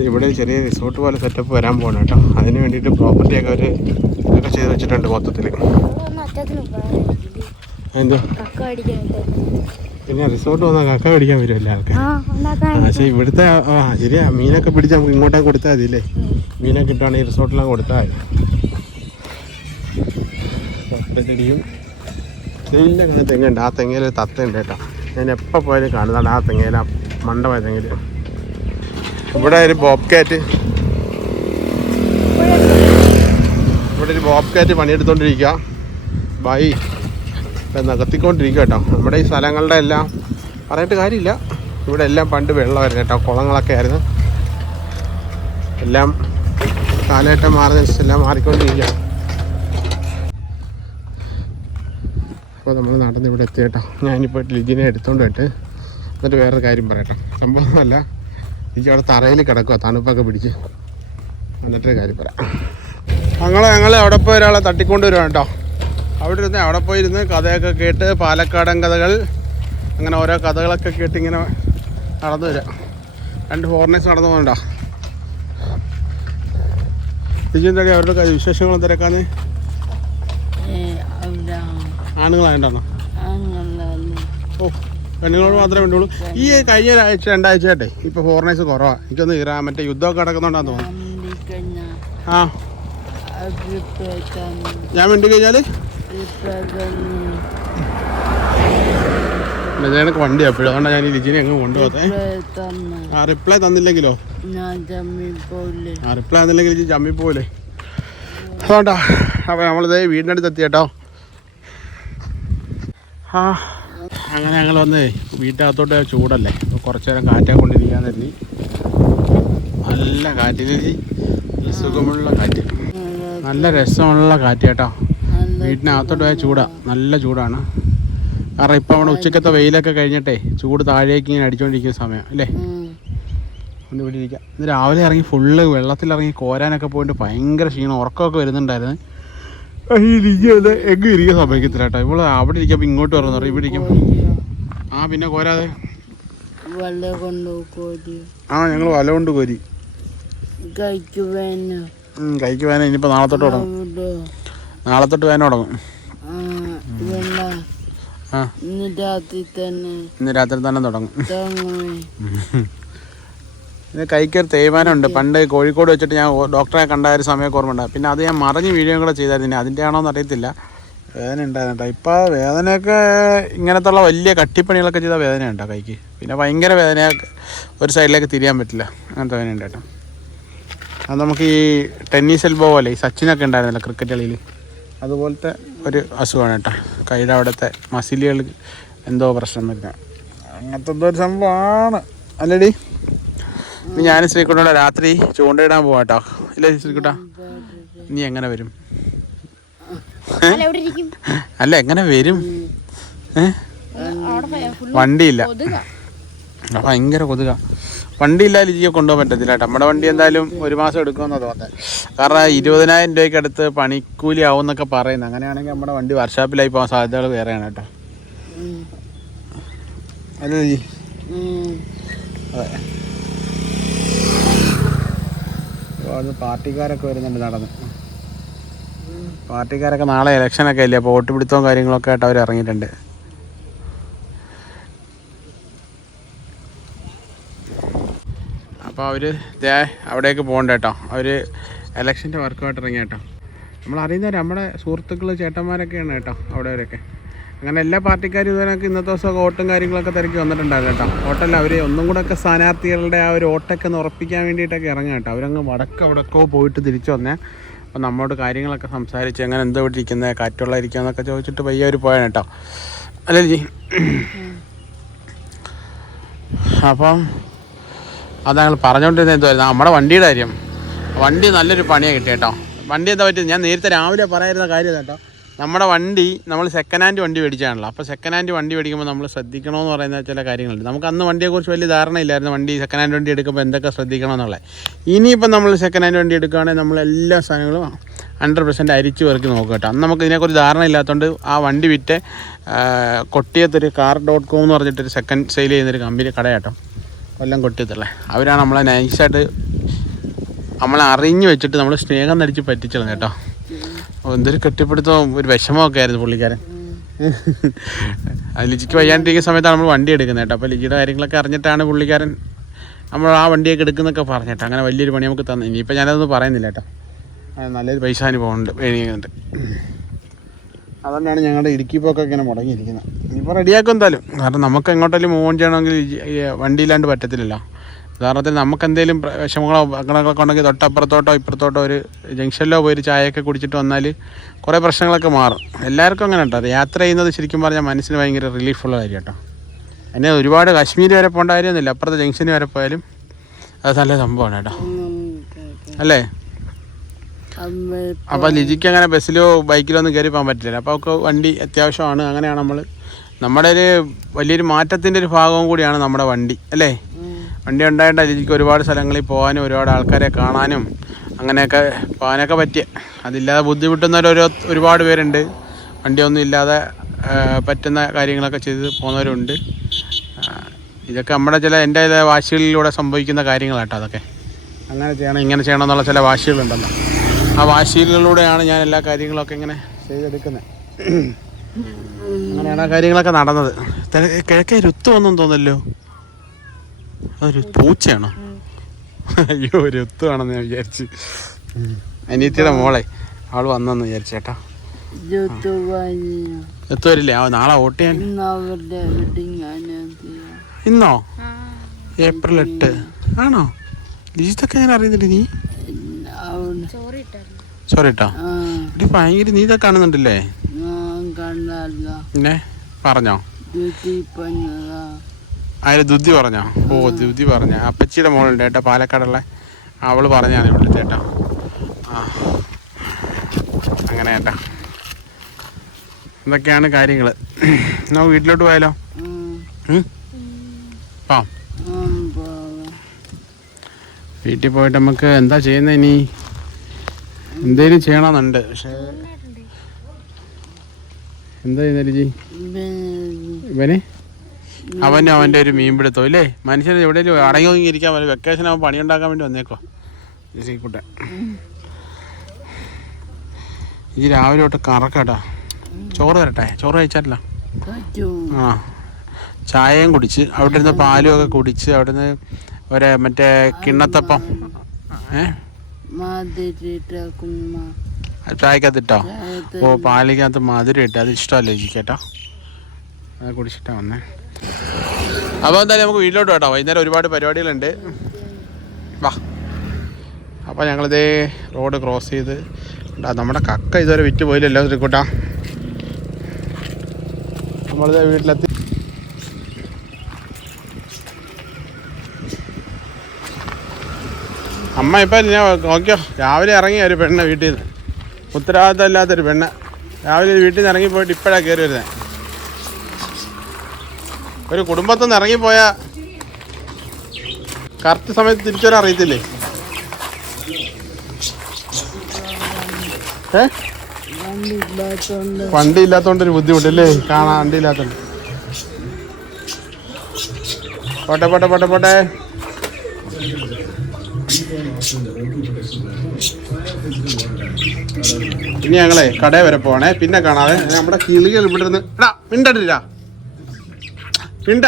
ഇവിടെ ചെറിയ റിസോർട്ട് പോലെ സെറ്റപ്പ് വരാൻ പോകണം കേട്ടോ. അതിന് വേണ്ടിയിട്ട് പ്രോപ്പർട്ടിയൊക്കെ അവർ ഇതൊക്കെ ചെയ്ത് വെച്ചിട്ടുണ്ട് മൊത്തത്തിൽ. എന്തോ പിന്നെ റിസോർട്ട് വന്നാൽ കക്ക പിടിക്കാൻ വരുമല്ലേ ആൾക്കാർ. പക്ഷേ ഇവിടുത്തെ ശരിയാ, മീനൊക്കെ പിടിച്ച് നമുക്ക് ഇങ്ങോട്ടേക്ക് കൊടുത്താൽ മതി അല്ലേ. മീനൊക്കെ ഇട്ടാണെങ്കിൽ റിസോർട്ടിലാണ് കൊടുത്താൽ മതി. ചെടിയും തേയില കാണാൻ തെങ്ങുണ്ട്. ആ തെങ്ങയിൽ ഒരു തത്തയുണ്ട് കേട്ടോ. ഞാൻ എപ്പോൾ പോയാലും കാണുന്നതാണ് ആ തെങ്ങയിൽ, ആ മണ്ടമായ തെങ്ങിൽ. ഇവിടെ ഒരു ബോബ് കാറ്റ് പണിയെടുത്തോണ്ടിരിക്കുക. ബൈ നികത്തിക്കൊണ്ടിരിക്കുക കേട്ടോ. നമ്മുടെ ഈ സ്ഥലങ്ങളുടെ എല്ലാം പറഞ്ഞിട്ട് കാര്യമില്ല. ഇവിടെ എല്ലാം പണ്ട് വെള്ളമായിരുന്നു കേട്ടോ, കുളങ്ങളൊക്കെ ആയിരുന്നു. എല്ലാം കാലഘട്ടം മാറുന്നതനുസരിച്ചെല്ലാം മാറിക്കൊണ്ടിരിക്കുക. അപ്പോൾ നമ്മൾ നടന്ന് ഇവിടെ എത്തി കേട്ടോ. ഞാനിപ്പോൾ ലിജിനെ എടുത്തോണ്ട് പോയിട്ട് എന്നിട്ട് വേറൊരു കാര്യം പറയട്ടോ. സംഭവമല്ല, ലിജി അവിടെ തറയിൽ കിടക്കുക തണുപ്പൊക്കെ പിടിച്ച്. എന്നിട്ടൊരു കാര്യം പറയാം. ഞങ്ങൾ അവിടെ പോയി ഒരാളെ തട്ടിക്കൊണ്ട് വരുവാണ് കേട്ടോ. അവിടെ പോയിരുന്ന് കഥയൊക്കെ കേട്ട് പാലക്കാടൻ കഥകൾ അങ്ങനെ ഓരോ കഥകളൊക്കെ കേട്ട് ഇങ്ങനെ നടന്നു വരാം. 2 ഫോറിനേഴ്സ് നടന്നു പോകണ്ടോ. ലിജിൻ്റെ അവരുടെ വിശേഷങ്ങളും തിരക്കാന്ന് ആണുങ്ങളായിട്ടാണോ? ഓ, പെണ്ണുങ്ങളോട് മാത്രമേ വേണ്ടുള്ളൂ. ഈ കഴിഞ്ഞ ആഴ്ച 2 ആഴ്ചയായിട്ടെ ഇപ്പോൾ ഫോറിനേഴ്സ് കുറവാണ്. എനിക്കൊന്ന് മറ്റേ യുദ്ധമൊക്കെ നടക്കുന്നുണ്ടാന്ന് തോന്നുന്നു. ആ, ഞാൻ വേണ്ടി കഴിഞ്ഞാൽ എനിക്ക് വണ്ടി എപ്പോഴും, അതുകൊണ്ടാണ് ഞാൻ ഈ ലിജിനെ അങ്ങ് കൊണ്ടുപോകത്തെ. ആ, റിപ്ലൈ തന്നില്ലെങ്കിലോ? റിപ്ലൈ തന്നില്ലെങ്കിൽ ലിജി ചമ്മി പോലെ. അതുകൊണ്ടാ. അപ്പോൾ നമ്മളിത് വീടിൻ്റെ അടുത്ത് എത്തി കേട്ടോ. അങ്ങനെ ഞങ്ങൾ വന്നേ വീട്ടിനകത്തോട്ട് ചൂടല്ലേ, അപ്പോൾ കുറച്ച് നേരം കാറ്റാൻ കൊണ്ടിരിക്കാൻ കരുതി. നല്ല കാറ്റ്, സുഖമുള്ള കാറ്റ്, നല്ല രസമുള്ള കാറ്റ് കേട്ടോ. വീട്ടിനകത്തോട്ട് പോയാൽ നല്ല ചൂടാണ്. കാരണം ഇപ്പം നമ്മുടെ ഉച്ചക്കത്തെ വെയിലൊക്കെ കഴിഞ്ഞിട്ടേ ചൂട് താഴേക്ക് ഇങ്ങനെ അടിച്ചുകൊണ്ടിരിക്കുന്ന സമയം അല്ലേ. ഒന്ന് ഇവിടെ ഇരിക്കാം. ഇന്ന് രാവിലെ ഇറങ്ങി ഫുള്ള് വെള്ളത്തിലിറങ്ങി കോരാനൊക്കെ പോയിട്ട് ഭയങ്കര ക്ഷീണം, ഉറക്കമൊക്കെ വരുന്നുണ്ടായിരുന്നു. ഈ ലിജി അത് എഗ്ഗ് ഇരിക്കാൻ സമ്മതിക്കത്തില്ല കേട്ടോ. ഇവിടെ അവിടെ ഇരിക്കുമ്പോൾ ഇങ്ങോട്ട് വരുന്നു, ഇവിടെ ഇരിക്കും. ആ, പിന്നെ കോരാതെ ഞങ്ങൾ വല കൊണ്ട് കോരി. കൈക്ക് വേന ഇനിയിപ്പോൾ നാളെത്തൊട്ട് തുടങ്ങും. നാളെത്തൊട്ട് വേന തുടങ്ങും. ഇന്ന് രാത്രി തന്നെ തുടങ്ങും. ഇത് കൈക്കൊരു തേയ്മാനമുണ്ട്. പണ്ട് കോഴിക്കോട് വെച്ചിട്ട് ഞാൻ ഡോക്ടറെ കണ്ട ഒരു സമയമൊക്കെ ഓർമ്മയുണ്ട്. പിന്നെ അത് ഞാൻ മറിഞ്ഞ് വീഡിയോ കൂടെ ചെയ്തായിരുന്നു. അതിൻ്റെ ആണോ എന്ന് അറിയത്തില്ല. വേദന ഉണ്ടായിരുന്നു കേട്ടോ. ഇപ്പോൾ വേദനയൊക്കെ ഇങ്ങനത്തുള്ള വലിയ കട്ടിപ്പണികളൊക്കെ ചെയ്താൽ വേദനയുണ്ടോ കൈക്ക്. പിന്നെ ഭയങ്കര വേദന, ഒരു സൈഡിലേക്ക് തിരിയാൻ പറ്റില്ല, അങ്ങനത്തെ വേദനയുണ്ട് കേട്ടോ. അത് നമുക്ക് ഈ ടെന്നീസ് എൽബോ പോലെ ഈ സച്ചിനൊക്കെ ഉണ്ടായിരുന്നല്ലോ ക്രിക്കറ്റ് കളിയിൽ, അതുപോലത്തെ ഒരു അസുഖമാണ് കേട്ടോ. കൈയുടെ അവിടുത്തെ മസിലുകൾ എന്തോ പ്രശ്നം വരുന്നത്, അങ്ങനത്തെ എന്തോ ഒരു സംഭവമാണ് അല്ലേടി. ഇനി ഞാൻ ശ്രീകുട്ടനോട് രാത്രി ചൂണ്ടയിടാൻ പോവാം കേട്ടോ. ഇല്ലേ ശ്രീകുട്ട, നീ എങ്ങനെ വരും? അല്ല, എങ്ങനെ വരും? വണ്ടിയില്ല, ഭയങ്കര കൊതുക. വണ്ടിയില്ല, ലിജിയെ കൊണ്ടുപോകാൻ പറ്റത്തില്ല കേട്ടോ. നമ്മുടെ വണ്ടി എന്തായാലും 1 മാസം എടുക്കുമെന്നാണ് തോന്നുന്നത്. കാരണം 20,000 രൂപയ്ക്ക് അടുത്ത് പണിക്കൂലി ആവും എന്നൊക്കെ പറയുന്നത്. അങ്ങനെയാണെങ്കിൽ നമ്മുടെ വണ്ടി വർക്ക്ഷോപ്പിലായി പോകാൻ സാധ്യതകൾ വേറെയാണ് കേട്ടോ. അല്ലേ ലിജി? അതെ. അത് പാർട്ടിക്കാരൊക്കെ വരുന്നുണ്ട് നടന്ന്. പാർട്ടിക്കാരൊക്കെ നാളെ ഇലക്ഷനൊക്കെ ഇല്ലേ, അപ്പോൾ വോട്ട് പിടുത്തവും കാര്യങ്ങളൊക്കെ ആയിട്ട് അവർ ഇറങ്ങിയിട്ടുണ്ട്. അപ്പോൾ അവർ അവിടേക്ക് പോകണ്ട കേട്ടോ. അവർ ഇലക്ഷൻ്റെ വർക്കുമായിട്ട് ഇറങ്ങി കേട്ടോ. നമ്മളറിയുന്നവർ നമ്മുടെ സുഹൃത്തുക്കൾ ചേട്ടന്മാരൊക്കെയാണ് കേട്ടോ അവിടെവരൊക്കെ. അങ്ങനെ എല്ലാ പാർട്ടിക്കാരും ഇതുവരെയൊക്കെ ഇന്നത്തെ ദിവസമൊക്കെ വോട്ടും കാര്യങ്ങളൊക്കെ തിരക്കി വന്നിട്ടുണ്ടായിരുന്നു കേട്ടോ. വോട്ടല്ല, അവർ ഒന്നും കൂടെ ഒക്കെ സ്ഥാനാർത്ഥികളുടെ ആ ഒരു വോട്ടൊക്കെ ഒന്ന് ഉറപ്പിക്കാൻ വേണ്ടിയിട്ടൊക്കെ ഇറങ്ങുക കേട്ടോ. അവരങ്ങ് എവിടേക്കോ പോയിട്ട് തിരിച്ചു വന്നേ. അപ്പോൾ നമ്മളോട് കാര്യങ്ങളൊക്കെ സംസാരിച്ച് എങ്ങനെ എന്തോ ഇവിടെ ഇരിക്കുന്നത്, കാറ്റുള്ള ഇരിക്കാന്നൊക്കെ ചോദിച്ചിട്ട് പയ്യെ അവർ പോയാണ് കേട്ടോ. അല്ലേ ജി? അപ്പം അത് ഞങ്ങൾ പറഞ്ഞുകൊണ്ടിരുന്നത് എന്തുവായിരുന്നു, നമ്മുടെ വണ്ടിയുടെ കാര്യം. വണ്ടി നല്ലൊരു പണിയാണ് കിട്ടിയ കേട്ടോ. വണ്ടി എന്താ പറ്റിയത്, ഞാൻ നേരത്തെ രാവിലെ പറയായിരുന്ന കാര്യം കേട്ടോ. നമ്മുടെ വണ്ടി നമ്മൾ സെക്കൻഡ് ഹാൻഡ് വണ്ടി മേടിച്ചാണല്ലോ. അപ്പോൾ സെക്കൻഡ് ഹാൻഡ് വണ്ടി മേടിക്കുമ്പോൾ നമ്മൾ ശ്രദ്ധിക്കണമെന്ന് പറയുന്ന ചില കാര്യങ്ങളുണ്ട്. നമുക്ക് അന്ന് വണ്ടിയെക്കുറിച്ച് വലിയ ധാരണയില്ലായിരുന്നു. വണ്ടി സെക്കൻഡ് ഹാൻഡ് വണ്ടി എടുക്കുമ്പോൾ എന്തൊക്കെ ശ്രദ്ധിക്കണമെന്നുള്ളത്. ഇനിയിപ്പോൾ നമ്മൾ സെക്കൻഡ് ഹാൻഡ് വണ്ടി എടുക്കുകയാണെങ്കിൽ നമ്മൾ എല്ലാ സാധനങ്ങളും 100% അരിച്ച് പെറുക്കി നോക്കുക കേട്ടോ. അന്ന് നമുക്ക് ഇതിനെക്കുറിച്ച് ധാരണ ഇല്ലാത്തതുകൊണ്ട് ആ വണ്ടി വിറ്റ് കൊട്ടിയത്തൊരു car.com എന്ന് പറഞ്ഞിട്ടൊരു സെക്കൻഡ് സെയിൽ ചെയ്യുന്നൊരു കമ്പനി കടയാട്ടോ, കൊല്ലം കൊട്ടിയത്തുള്ള. അവരാണ് നമ്മളെ നൈസായിട്ട് നമ്മളെ അറിഞ്ഞു വെച്ചിട്ട് നമ്മൾ സ്നേഹം നടിച്ച് പറ്റിച്ചിരുന്നു കേട്ടോ. എന്തൊരു കെട്ടിപ്പിടുത്തവും ഒരു വിഷമമൊക്കെ ആയിരുന്നു പുള്ളിക്കാരൻ. ലിജിക്ക് വയ്യാണ്ടിരിക്കുന്ന സമയത്താണ് നമ്മൾ വണ്ടി എടുക്കുന്നത് കേട്ടോ. അപ്പോൾ ലിജിയുടെ കാര്യങ്ങളൊക്കെ അറിഞ്ഞിട്ടാണ് പുള്ളിക്കാരൻ നമ്മൾ ആ വണ്ടിയൊക്കെ എടുക്കുന്നൊക്കെ പറഞ്ഞിട്ട് അങ്ങനെ വലിയൊരു പണി നമുക്ക് തന്നു. ഇനിയിപ്പോൾ ഞാനതൊന്നും പറയുന്നില്ല കേട്ടോ, നല്ലൊരു പൈസ അനുഭവമുണ്ട് വേണിയുന്നുണ്ട്. അതുകൊണ്ടാണ് ഞങ്ങളുടെ ഇടുക്കി പോക്കൊക്കെ ഇങ്ങനെ മുടങ്ങിയിരിക്കുന്നത്. ഇനിയിപ്പോൾ റെഡിയാക്കും എന്തായാലും, കാരണം നമുക്ക് എങ്ങോട്ടെങ്കിലും മൂവ് ഓൺ ചെയ്യണമെങ്കിൽ വണ്ടിയില്ലാണ്ട് പറ്റത്തില്ലല്ലോ. ഉദാഹരണത്തിന് നമുക്ക് എന്തെങ്കിലും വിഷമങ്ങളോ അങ്ങളൊക്കെ ഉണ്ടെങ്കിൽ തൊട്ടപ്പുറത്തോട്ടോ ഇപ്പുറത്തോട്ടോ ഒരു ജംഗ്ഷനിലോ പോയി ഒരു ചായയൊക്കെ കുടിച്ചിട്ട് വന്നാൽ കുറേ പ്രശ്നങ്ങളൊക്കെ മാറും. എല്ലാവർക്കും അങ്ങനെ കേട്ടോ. യാത്ര ചെയ്യുന്നത് ശരിക്കും പറഞ്ഞാൽ മനസ്സിന് ഭയങ്കര റിലീഫുള്ള കാര്യം കേട്ടോ. എന്നെ ഒരുപാട് കാശ്മീർ വരെ പോകേണ്ട കാര്യമൊന്നുമില്ല, അപ്പുറത്തെ ജംഗ്ഷന് വരെ പോയാലും അത് നല്ല സംഭവമാണ് കേട്ടോ, അല്ലേ? അപ്പോൾ ലിജിക്ക് അങ്ങനെ ബസ്സിലോ ബൈക്കിലോ ഒന്നും കയറി പോകാൻ പറ്റില്ല. അപ്പോൾ അവർക്ക് വണ്ടി അത്യാവശ്യമാണ്. അങ്ങനെയാണ് നമ്മുടെ ഒരു വലിയൊരു മാറ്റത്തിൻ്റെ ഒരു ഭാഗവും കൂടിയാണ് നമ്മുടെ വണ്ടി, അല്ലേ? വണ്ടി ഉണ്ടായിട്ട് ലിജിക്ക് ഒരുപാട് സ്ഥലങ്ങളിൽ പോകാനും ഒരുപാട് ആൾക്കാരെ കാണാനും അങ്ങനെയൊക്കെ പോകാനൊക്കെ പറ്റിയ. അതില്ലാതെ ബുദ്ധിമുട്ടുന്നവർ ഒരുപാട് പേരുണ്ട്. വണ്ടിയൊന്നും ഇല്ലാതെ പറ്റുന്ന കാര്യങ്ങളൊക്കെ ചെയ്ത് പോകുന്നവരുണ്ട്. ഇതൊക്കെ നമ്മുടെ എൻ്റെ ചില വാശികളിലൂടെ സംഭവിക്കുന്ന കാര്യങ്ങളാട്ടോ. അതൊക്കെ അങ്ങനെ ചെയ്യണം ഇങ്ങനെ ചെയ്യണം എന്നുള്ള ചില വാശികളുണ്ടല്ലോ. ആ വാശികളിലൂടെയാണ് ഞാൻ എല്ലാ കാര്യങ്ങളൊക്കെ ഇങ്ങനെ ചെയ്തെടുക്കുന്നത്. അങ്ങനെയാണ് ആ കാര്യങ്ങളൊക്കെ നടന്നത്. കിഴക്കേ രുത്ത് വന്നും തോന്നല്ലോ. അതൊരു പൂച്ചയാണോ? അയ്യോ, രുത്ത് വേണമെന്ന് ഞാൻ വിചാരിച്ച്. അനിയത്തിയുടെ മോളെ അവൾ വന്നെന്ന് വിചാരിച്ചേട്ടാ. രുത്ത് വരില്ലേ? നാളെ വോട്ട് ചെയ്യാൻ. ഇന്നോ? April 8 ആണോ? ലിജിത്തൊക്കെ എങ്ങനെ അറിയുന്നുണ്ട്? നീ സോറി കേട്ടോ. ഇത് ഭയങ്കര നീ ഇതൊക്കെ കാണുന്നുണ്ടല്ലേ? പിന്നെ പറഞ്ഞോ? അതിൽ ദുദ്ധി പറഞ്ഞോ? ഓ, ദുദ്ധി പറഞ്ഞ അപ്പച്ചിയുടെ മോളുണ്ട് കേട്ടോ, പാലക്കാടുള്ള. അവള് പറഞ്ഞാണ് ഇവിടെ ചേട്ടാ. ആ, അങ്ങനെ കേട്ടാ. ഇതൊക്കെയാണ് കാര്യങ്ങൾ. നമുക്ക് വീട്ടിലോട്ട് പോയാലോ? ആ, വീട്ടിൽ പോയിട്ട് നമുക്ക് എന്താ ചെയ്യുന്നത് ഇനി? എന്തേലും ചെയ്യണമെന്നുണ്ട്. പക്ഷേ എന്താ ചെയ്യുന്ന രുചി? ഇവന് അവൻ്റെ ഒരു മീൻപിടുത്തോ ഇല്ലേ? മനുഷ്യന് എവിടെയെങ്കിലും അടങ്ങി ഒതുങ്ങിയിരിക്കാൻ പറ്റും. വെക്കേഷൻ അവൻ പണിയുണ്ടാക്കാൻ വേണ്ടി വന്നേക്കോ കൂട്ടെ. ഈ രാവിലെ തൊട്ട് കറക്കാട്ടാ. ചോറ് തരട്ടെ? ചോറ് കഴിച്ചാലോ? ആ, ചായയും കുടിച്ച് അവിടെ നിന്ന് പാലും ഒക്കെ കുടിച്ച് അവിടെ നിന്ന് മറ്റേ കിണ്ണത്തപ്പം ചായക്കകത്തിട്ടോ? ഓ, പാലിക്കകത്ത് മധുരം ഇട്ട് അത് ഇഷ്ടമല്ലേ ചേട്ടാ? അത് കുടിച്ചിട്ടാ വന്നേ. അപ്പോൾ എന്തായാലും നമുക്ക് വീട്ടിലോട്ട് കേട്ടോ. വൈകുന്നേരം ഒരുപാട് പരിപാടികളുണ്ട്. വാ. അപ്പോൾ ഞങ്ങളിതേ റോഡ് ക്രോസ് ചെയ്ത് നമ്മുടെ കക്ക ഇതുവരെ വിറ്റ് പോയില്ലല്ലോ ശ്രീക്കുട്ടാ. നമ്മളിതേ വീട്ടിലെത്തി. അമ്മ ഇപ്പം ഞാൻ നോക്കിയോ, രാവിലെ ഇറങ്ങിയ ഒരു പെണ്ണ് വീട്ടിൽ നിന്ന്, ഉത്തരവാദിത്തം ഇല്ലാത്തൊരു പെണ്ണ് രാവിലെ വീട്ടിൽ നിന്ന് ഇറങ്ങിപ്പോയിട്ട് ഇപ്പോഴാണ് കയറി വരുന്നത്. ഒരു കുടുംബത്തിൽ നിന്ന് ഇറങ്ങിപ്പോയാൽ കറക്റ്റ് സമയത്ത് തിരിച്ചു വരാൻ അറിയത്തില്ലേ? വണ്ടി ഇല്ലാത്തോണ്ടൊരു ബുദ്ധിമുട്ടല്ലേ? കാണാൻ വണ്ടി ഇല്ലാത്തോണ്ട്. പോട്ടെ പോട്ടെ പോട്ടെ പോട്ടെ. ഇനി ഞങ്ങളെ കടയിൽ വരെ പോവാണേ. പിന്നെ കാണാതെ. നമ്മുടെ കിളികൾ ഇവിടെ നിന്ന് മിണ്ടടില്ല. മിണ്ട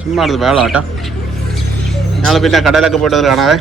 ചുമ്മാ വേള കേട്ടോ. ഞങ്ങൾ പിന്നെ കടയിലൊക്കെ പോയിട്ട് കാണാവേ.